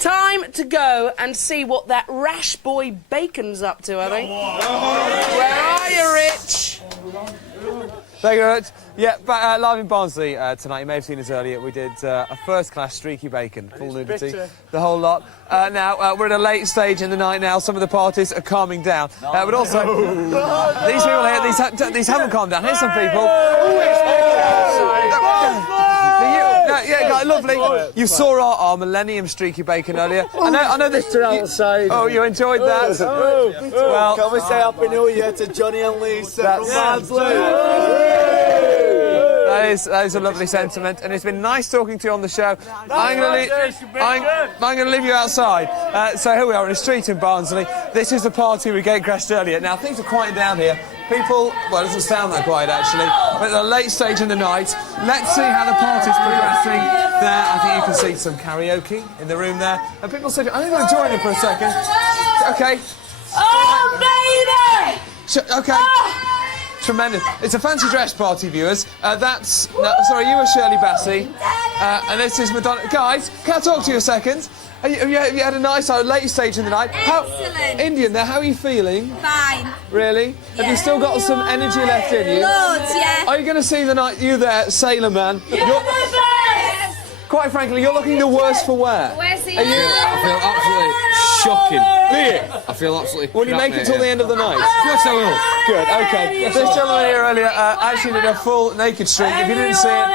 Time to go and see what that rash boy Bacon's up to, I think. Where are you, Rich? Thank you very much. Yeah, but live in Barnsley tonight, you may have seen us earlier, we did a first-class streaky bacon, full nudity, the whole lot. Now, we're at a late stage in the night now, some of the parties are calming down. But also, these people here, these haven't calmed down. Here's some people. Yeah, guys, lovely. You saw our Millennium streaky bacon earlier. I know this. Oh, you enjoyed that? Well, can we say Happy New Year to Johnny and Lisa from Barnsley? That is a lovely sentiment, and it's been nice talking to you on the show. I'm going to leave you outside. So here we are in a street in Barnsley. This is the party we gatecrashed earlier. Now, things are quieting down here. People, well, it doesn't sound that quiet, actually, but at a late stage in the night. Let's see how the party's progressing there. I think you can see some karaoke in the room there. And people say, I'm going to join in for a second. OK. OK. Tremendous. It's a fancy dress party, viewers. Sorry, you were Shirley Bassey. And this is Madonna. Guys, can I talk to you a second? Have you had a nice late stage in the night? Excellent. Indian there, how are you feeling? Fine. Really? Yeah. Have you still got some energy left in you? Loads, yeah. Are you going to see the night you there, Sailor Man? Yes. Quite frankly, you're looking the worse for wear. Where's the I feel absolutely shocking. I feel absolutely. Will you make it till the end of the night? Of course I will. Good, OK. This gentleman here earlier actually did a full naked streak. If you didn't see it,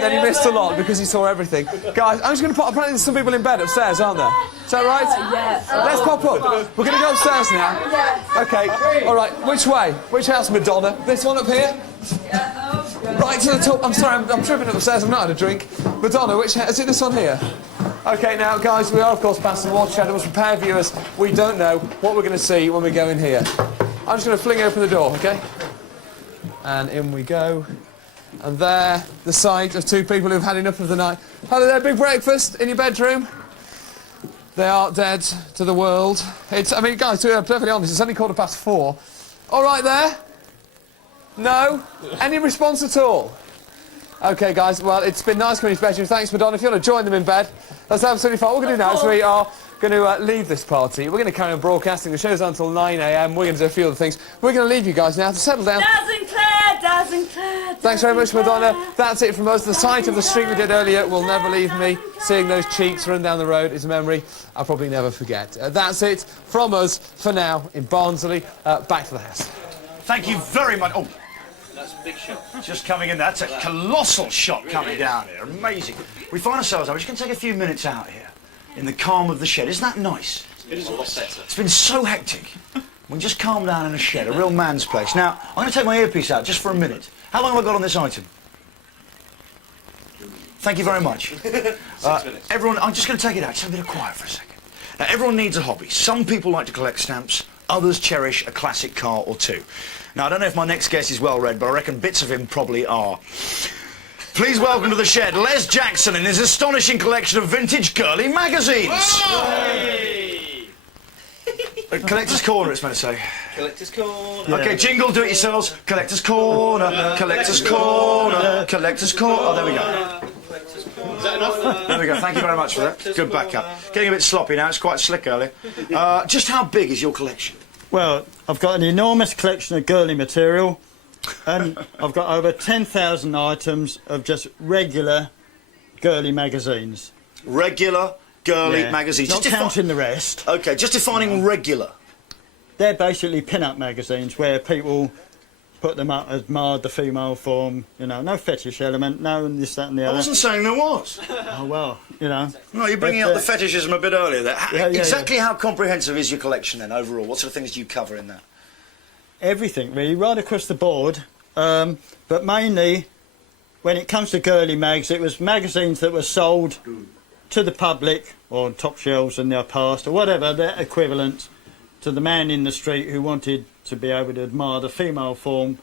then you missed a lot because he saw everything. Guys, I'm just going to put... Apparently there's some people in bed upstairs, aren't there? Is that right? Yes. Let's pop up. We're going to go upstairs now. OK, all right. Which way? Which house, Madonna? This one up here? Right to the top. I'm sorry, I'm tripping upstairs. I've not had a drink. Madonna, which house? Is it this one here? OK, now, guys, we are, of course, past the watershed. I must prepare viewers. We don't know what we're going to see when we go in here. I'm just going to fling open the door, OK? And in we go. And there, the sight of two people who've had enough of the night. Hello there, big breakfast in your bedroom. They are dead to the world. I mean, guys, to be perfectly honest, it's only 4:15. All right there? No? Any response at all? OK, guys, well, it's been nice coming to bedroom. Thanks, Madonna. If you want to join them in bed, that's absolutely fine. What we're going to do now is we are going to leave this party. We're going to carry on broadcasting. The show's on until 9 a.m. We're going to do a few other things. We're going to leave you guys now to settle down. Thanks very much, Madonna. That's it from us. The sight of the street we did earlier will never leave me. Seeing those cheeks run down the road is a memory I'll probably never forget. That's it from us for now in Barnsley. Back to the house. Thank you very much. Oh. That's a big shot. Just coming in, that's a colossal shot coming down here. Amazing. We find ourselves, I'm just going to take a few minutes out here in the calm of the shed. Isn't that nice? It is a lot better. It's been so hectic. We can just calm down in a shed, a real man's place. Now, I'm going to take my earpiece out just for a minute. How long have I got on this item? Thank you very much. 6 minutes. Everyone, I'm just going to take it out. Just have a bit of quiet for a second. Now, everyone needs a hobby. Some people like to collect stamps. Others cherish a classic car or two. Now, I don't know if my next guest is well read, but I reckon bits of him probably are. Please welcome to the shed, Les Jackson and his astonishing collection of vintage girly magazines. Collector's Corner, it's meant to say. Collector's Corner. OK, jingle, do it yourselves. Collector's Corner, Collector's Corner, Collector's Corner. Oh, there we go. Is that enough? There we go. Thank you very much for that. Good backup. Getting a bit sloppy now. It's quite slick earlier. Just how big is your collection? Well, I've got an enormous collection of girly material, and I've got over 10,000 items of just regular girly magazines. Regular girly magazines. Not counting the rest. OK, just defining regular. They're basically pin-up magazines where people put them up, admired the female form, you know, no fetish element, no this, that and the other. I wasn't saying there was. Oh, well, you know. No, you're bringing up the fetishism a bit earlier there. Yeah, exactly how comprehensive is your collection then, overall? What sort of things do you cover in that? Everything, really, right across the board. But mainly, when it comes to girly mags, it was magazines that were sold to the public, or on top shelves in their past, or whatever, their equivalent to the man in the street who wanted to be able to admire the female form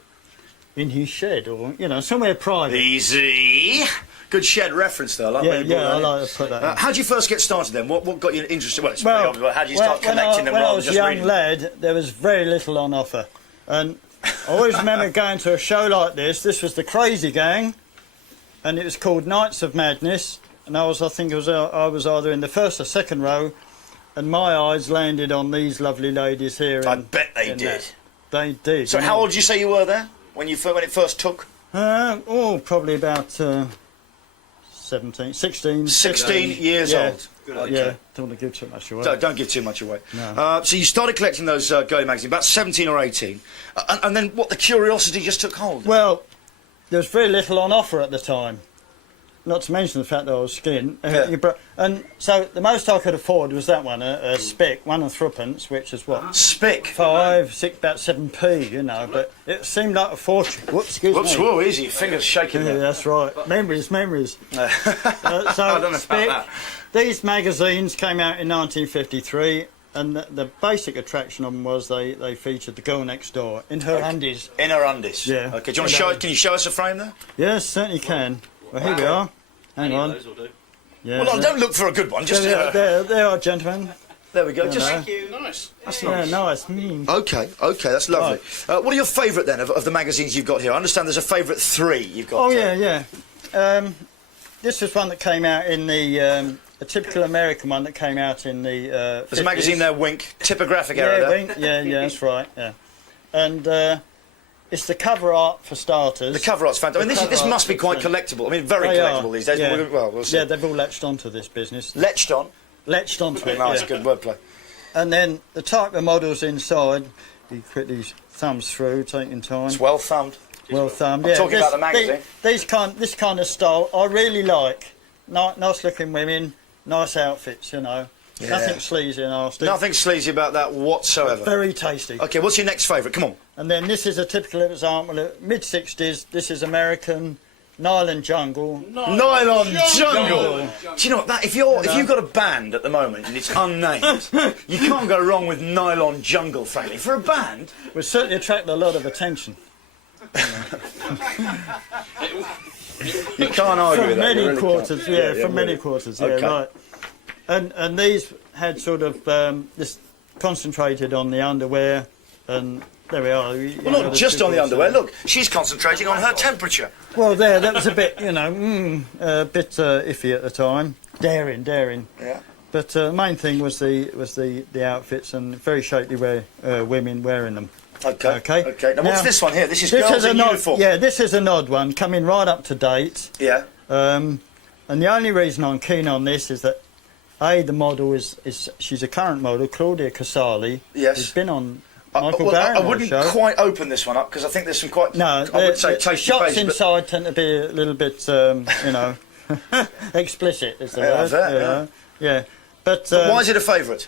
in his shed, or, you know, somewhere private. Easy. Good shed reference, though. I like I like to put that in. How did you first get started, then? What got you interested? Well, it's pretty obvious, but how did you start collecting them when rather I was than a just young reading lad, there was very little on offer. And I always remember going to a show like this. This was the Crazy Gang, and it was called Nights of Madness. And I think I was either in the first or second row, and my eyes landed on these lovely ladies here. I bet they did. They did. So how old did you say you were there when it first took? Probably about 16. 16 years old. Good idea. Yeah, don't want to give too much away. Don't give too much away. No. So you started collecting those girly magazines about 17 or 18, and then what? The curiosity just took hold. Well, there was very little on offer at the time. Not to mention the fact that I was skinned. And so the most I could afford was that one, a Spick, 1 and 3pence, which is what? Spick? 5, 6, about 7p, you know, but it seemed like a fortune. Whoops, excuse me. Whoa, easy, your fingers shaking there. Yeah, that's right. Memories. I don't know Spick, about that. These magazines came out in 1953, and the basic attraction of them was they featured the girl next door in her undies. In her undies? Yeah. OK, do you want to show? Can you show us a frame there? Yes, certainly can. Well, here we are. Hang on. Yeah, well, don't look for a good one. Just there are, gentlemen. There we go. Thank you. Nice. That's Yeah, nice. nice. Mm. Okay, that's lovely. What are your favourite then of the magazines you've got here? I understand there's a favourite 3 you've got. Oh yeah. This was one that came out in the a typical American one that came out in the. There's a magazine there, Wink, typographic error Yeah, there. Wink. Yeah, that's right. Yeah, and it's the cover art for starters. The cover art's fantastic. I mean, this must be quite collectible. I mean, very collectible these days. Yeah. But we'll see. Yeah, they've all latched onto this business. Latched on? Latched onto it. Nice, yeah. good wordplay. And then the type of models inside, you put these thumbs through, taking time. It's well thumbed. Well thumbed. I'm talking about the magazine. This kind of style, I really like. Nice looking women, nice outfits, you know. Yeah. Nothing sleazy and nasty. Nothing sleazy about that whatsoever. Very tasty. Okay, what's your next favourite? Come on. And then this is a typical example of mid-60s. This is American Nylon Jungle. Nylon Jungle. Do you know what? If you've got a band at the moment and it's unnamed, you can't go wrong with Nylon Jungle, frankly. For a band, will certainly attract a lot of attention. You can't argue from with that. Many you really quarters, can't. yeah, from really. many quarters, Okay. yeah, right. And these had sort of this concentrated on the underwear, and there we are. Well, not just on the underwear. Look, she's concentrating on her temperature. Well, that was a bit, you know, a bit iffy at the time. Daring. Yeah. But the main thing was the outfits and very shapely women wearing them. Okay. Now, what's this one here? This is girls in uniform. Yeah, this is an odd one, coming right up to date. Yeah. And the only reason I'm keen on this is that, the model is she's a current model, Claudia Casali. Yes. Who's been on Michael I Barrymore's wouldn't show. quite open this one up because I think there's some quite. No, I would say tasty shots pages, but- inside tend to be a little bit, you know, explicit is the word. I bet, yeah. But why is it a favourite?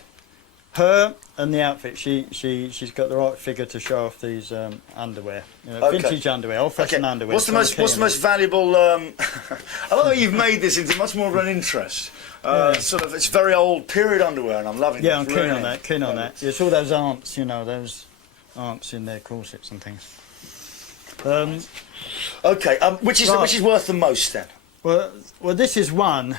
Her and the outfit. She's got the right figure to show off these underwear. You know, Okay. vintage underwear, old-fashioned underwear. What's the most valuable? I love that you've made this into much more of an interest. Sort of, it's very old period underwear, and I'm loving it. Yeah, I'm It's keen really on that. Keen on that. It's all those aunts, you know, those aunts in their corsets and things. Okay, which is worth the most then? Well, this is one.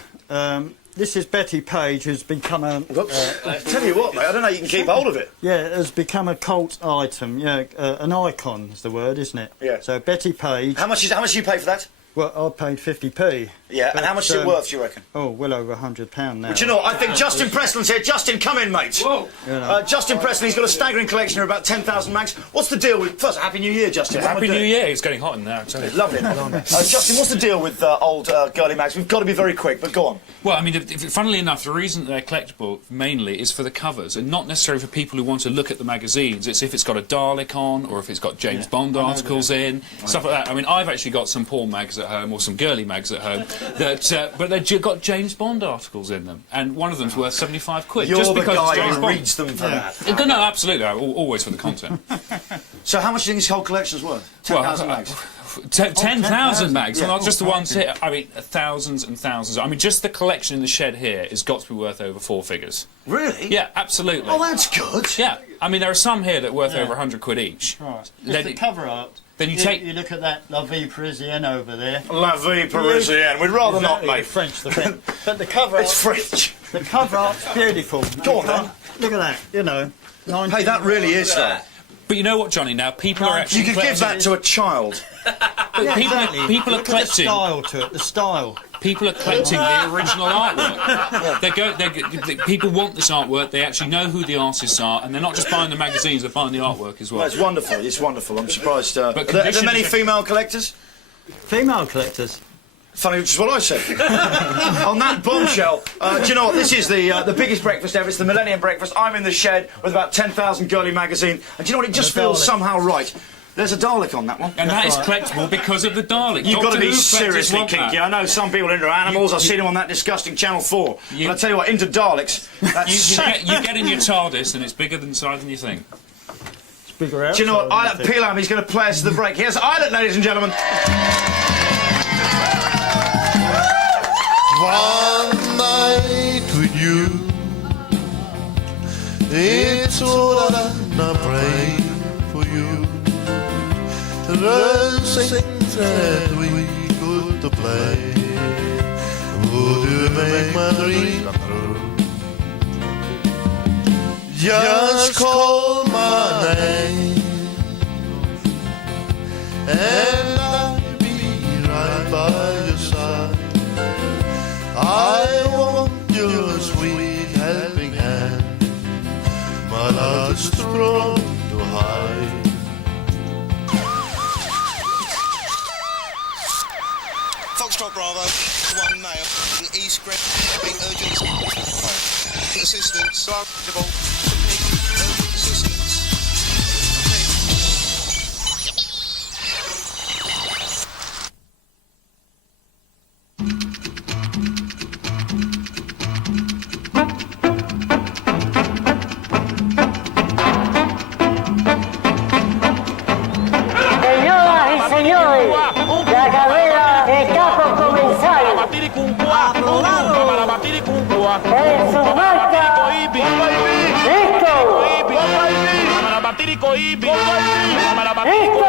This is Betty Page, who's become a. Tell you what, mate, I don't know. You can keep hold of it. Yeah, has become a cult item. Yeah, an icon is the word, isn't it? Yeah. So Betty Page. How much do you pay for that? Well, I paid 50p. Yeah, and how much is it worth, do you reckon? Oh, well over £100 now. But you know what, I think Justin Preston's here. Justin, come in, mate. Whoa. Justin Preston, he's got a staggering collection of about 10,000 mags. What's the deal with... First, Happy New Year, Justin. Yeah, Happy New Year. It's getting hot in there, I tell you. Lovely. Justin, what's the deal with old girly mags? We've got to be very quick, but go on. Well, I mean, funnily enough, the reason they're collectible mainly is for the covers, and not necessarily for people who want to look at the magazines. It's if it's got a Dalek on, or if it's got James Bond articles in, stuff like that. I mean, I've actually got some porn mags at home, or some girly mags at home, that, but they've got James Bond articles in them, and one of them's worth 75 quid. You're just the because guy it's James who Bond. reads them for that. No, absolutely, always for the content. So how much do you think this whole collection's worth? 10,000 mags? 10,000 mags, Yeah. not just the ones here. I mean, thousands and thousands. I mean, just the collection in the shed here has got to be worth over 4 figures. Really? Yeah, absolutely. Oh, that's good. Yeah, I mean, there are some here that are worth over 100 quid each. Right. Then Just the cover art. Then you look at that La Vie Parisienne over there. La Vie Parisienne. We'd rather not, mate. French, the French. But the cover art... It's French. The cover art's beautiful. Go on, then. Look at that, you know. Hey, that really is that. But you know what, Johnny, now people are actually... You could give that to a child. Yeah, people are Look at collecting... the style to it, the style. People are collecting the original artwork. People want this artwork, they actually know who the artists are, and they're not just buying the magazines, they're buying the artwork as well. It's wonderful, it's wonderful. I'm surprised. Are there conditions many are- female collectors? Female collectors? Funny, which is what I said. On that bombshell, do you know what? This is the biggest breakfast ever. It's the Millennium breakfast. I'm in the shed with about 10,000 girly magazine, and do you know what? It just feels somehow right. There's a Dalek on that one. And that is collectible because of the Dalek. You've got to Doctor be Who collectors seriously want that. kinky. I know some people are into animals. I've seen them on that disgusting Channel 4. But I tell you what, into Daleks, that's... you get in your TARDIS and it's bigger than size than you think. It's bigger out. Do you know what? Islet Pelam, he's going to play us to the break. Here's Islet, ladies and gentlemen. One night with you, it's all that I pray for you. The things that we could to play would you make my dream come true? Just call my name, and I'll be right by your side. I want your sweet helping hand. My love is strong to hide. Foxtrot Bravo, 1 male, East Greenwich, being urgent assistance. Urgent assistance. Señoras y señores, la carrera está por comenzar. En su marcha. ¡Listo! ¡Listo!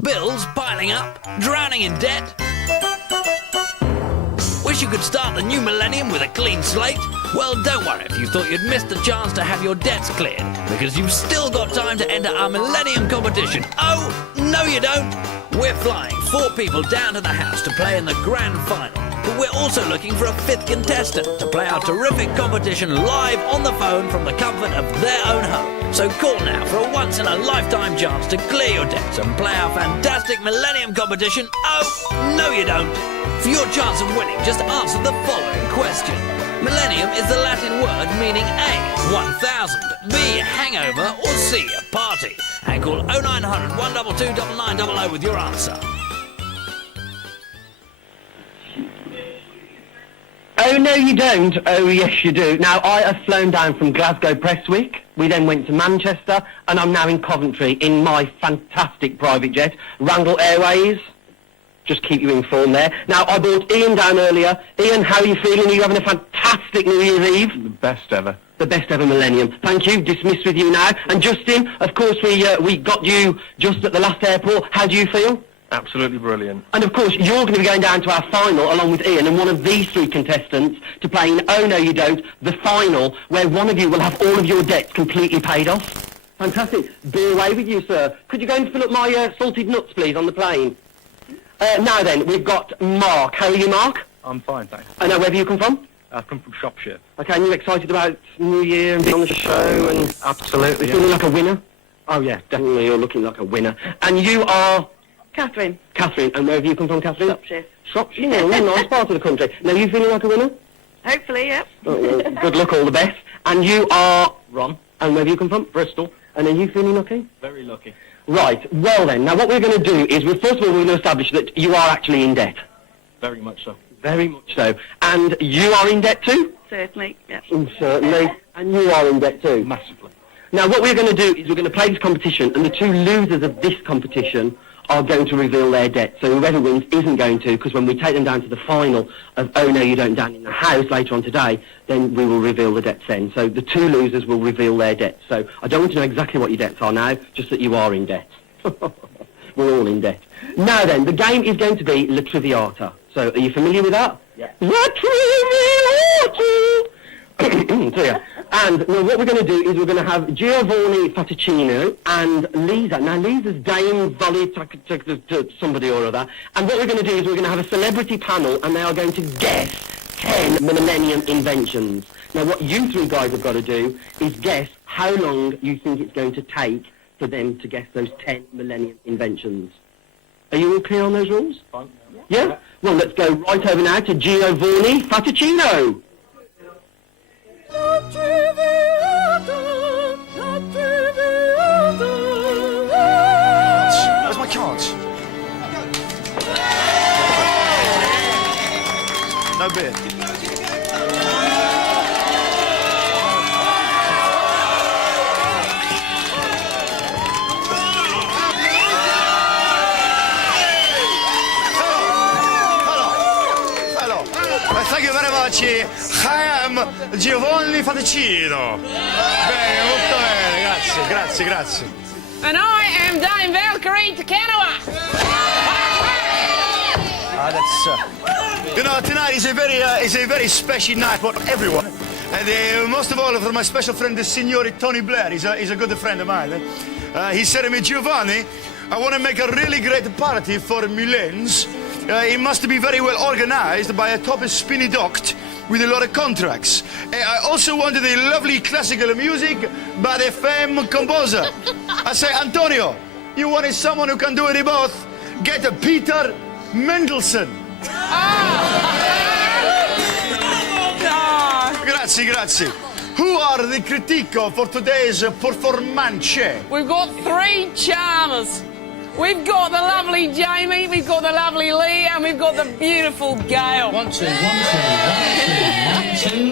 Bills piling up, drowning in debt. Wish you could start the new millennium with a clean slate? Well, don't worry if you thought you'd missed the chance to have your debts cleared, because you've still got time to enter our Millennium competition. Oh, no you don't. We're flying 4 people down to the house to play in the grand final, but we're also looking for a 5th contestant to play our terrific competition live on the phone from the comfort of their own home. So call now for a once-in-a-lifetime chance to clear your debts and play our fantastic Millennium competition. Oh, no you don't. For your chance of winning, just answer the following question. Millennium is the Latin word meaning A, 1000, B, hangover, or C, a party. And call 0900 122 9900 with your answer. Oh, no, you don't. Oh, yes, you do. Now, I have flown down from Glasgow Press Week. We then went to Manchester, and I'm now in Coventry in my fantastic private jet, Randall Airways. Just keep you informed there. Now, I brought Ian down earlier. Ian, how are you feeling? Are you having a fantastic New Year's Eve? The best ever. The best ever Millennium. Thank you. Dismissed with you now. And Justin, of course, we got you just at the last airport. How do you feel? Absolutely brilliant. And of course, you're going to be going down to our final along with Ian and one of these 3 contestants to play in Oh No You Don't, the final, where one of you will have all of your debts completely paid off. Fantastic. Be away with you, sir. Could you go and fill up my salted nuts, please, on the plane? Now then, we've got Mark. How are you, Mark? I'm fine, thanks. I know, where have you come from? I've come from Shropshire. Okay, and you excited about New Year and being on the show and... Absolutely. You're feeling like a winner? Oh, yeah, definitely you're looking like a winner. And you are... Catherine. Catherine, and where have you come from, Catherine? Shropshire. Shropshire, a nice part of the country. Now, you feeling like a winner? Hopefully, yeah. Oh, well, good luck, all the best. And you are... Ron. And where have you come from? Bristol. And are you feeling lucky? Very lucky. Right, well then, now what we're going to do is, first of all, we're going to establish that you are actually in debt. Very much so. Very much so. And you are in debt too? Certainly, yeah. Certainly. And you are in debt too? Massively. Now, what we're going to do is we're going to play this competition, and the 2 losers of this competition are going to reveal their debt. So whoever wins isn't going to, because when we take them down to the final of Oh No You Don't down in the house later on today, then we will reveal the debts then. So the 2 losers will reveal their debts. So I don't want to know exactly what your debts are now, just that you are in debt. We're all in debt. Now then, the game is going to be La Triviata. So are you familiar with that? Yeah. La Triviata! And now what we're going to do is we're going to have Giovanni Fatticino and Lisa. Now Lisa's Dame Volley to somebody or other. And what we're going to do is we're going to have a celebrity panel and they are going to guess 10 Millennium inventions. Now what you 3 guys have got to do is guess how long you think it's going to take for them to guess those 10 Millennium inventions. Are you all clear on those rules? Fine. Yeah? Well, let's go right over now to Giovanni Fatticino. bit. Hello. Thank you very much. I am Giovanni Fatticino. Bene, molto bene, grazie. And I am Dame Valkyrie Takanawa. You know, tonight is a very special night for everyone. And most of all for my special friend, the Signore Tony Blair. He's a good friend of mine. He said to me, Giovanni, I want to make a really great party for millions. It must be very well organized by a top spinny doct with a lot of contracts. I also wanted a lovely classical music by the famed composer. I say, Antonio, you wanted someone who can do it both? Get a Peter Mendelssohn. Grazie. Who are the critico for today's performance? We've got 3 charmers. We've got the lovely Jamie, we've got the lovely Lee, and we've got the beautiful Gail. One, two.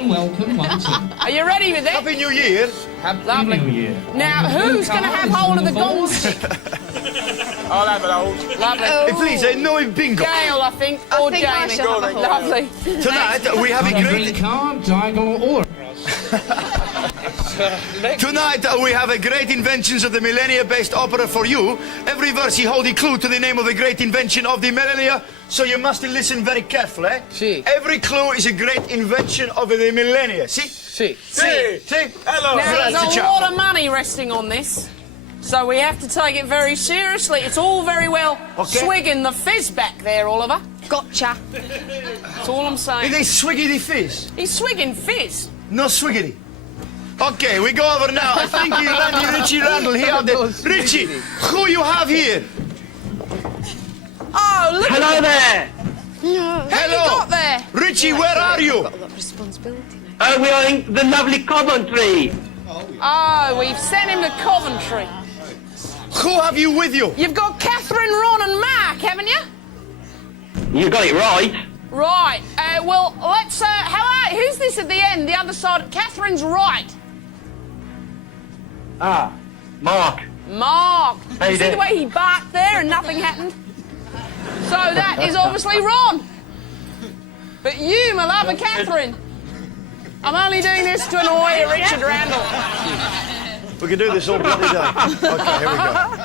Welcome, 1, 2. Are you ready with that? Happy New Year. Lovely. New Year. Now, who's going to have hold of the gong stick? I'll have it hold. Lovely. Hey, please, no bingo. Gail, I think, or think I Jamie. shall have a hold. Lovely. Tonight we have a Green card, diagonal, or Tonight we have a great inventions of the Millennia-based opera for you. Every verse he hold a clue to the name of a great invention of the Millennia, so you must listen very carefully. Si. Every clue is a great invention of the Millennia. See? Si. See? Hello. Now, there's Grazie, a ciao. lot of money resting on this, so we have to take it very seriously. It's all very well swigging the fizz back there, Oliver. Gotcha. That's all I'm saying. Is he swiggy the fizz? He's swigging fizz. No swiggity. Okay, we go over now. I think Richie Randall here. Richie, who you have here? Oh, look Hello there. Who you got there? Richie, where are you? We are in the lovely Coventry. Oh, we've sent him to Coventry. Who have you with you? You've got Catherine, Ron and Mark, haven't you? You got it right. Right. Well, let's... who's this at the end, the other side? Catherine's right. Mark. Mark. Hey You see there. the way he barked there and nothing happened? So that is obviously Ron. But you, my love, are Catherine. I'm only doing this to annoy Richard Randall. We can do this all bloody day. Okay, here we go.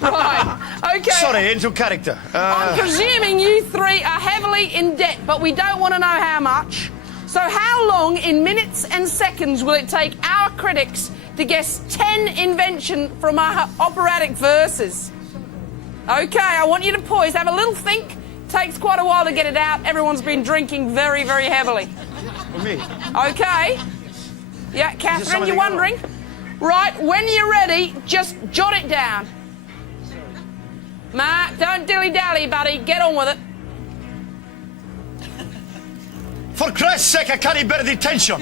Right. Okay. Sorry, into character. I'm presuming you 3 are heavily in debt, but we don't want to know how much. So how long in minutes and seconds will it take our critics to guess 10 invention from our operatic verses? Okay, I want you to poise, have a little think. Takes quite a while to get it out. Everyone's been drinking very, very heavily. Me? Okay. Yeah, Catherine, you're wondering? Right, when you're ready, just jot it down. Mark, don't dilly-dally, buddy. Get on with it. For Christ's sake, I can't bear the tension.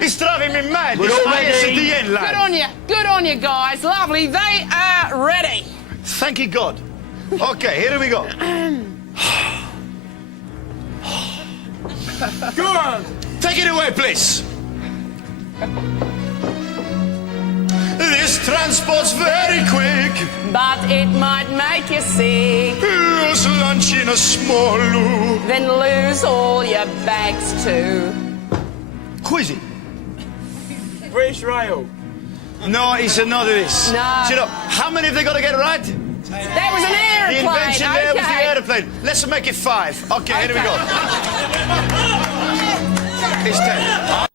It's driving me mad. We're This all ice at ready. the end, lad. Good on you. Good on you, guys. Lovely. They are ready. Thank you, God. Okay, here we go. Go on. Take it away, please. This transport's very quick. But it might make you sick. Lose lunch in a small loo. Then lose all your bags too. Who is it? British Rail. No, it's not this. No. Do you know, how many have they got to get right? That was an airplane. The invention there was the Okay. airplane. Let's make it 5. Okay, here we go. It's 10.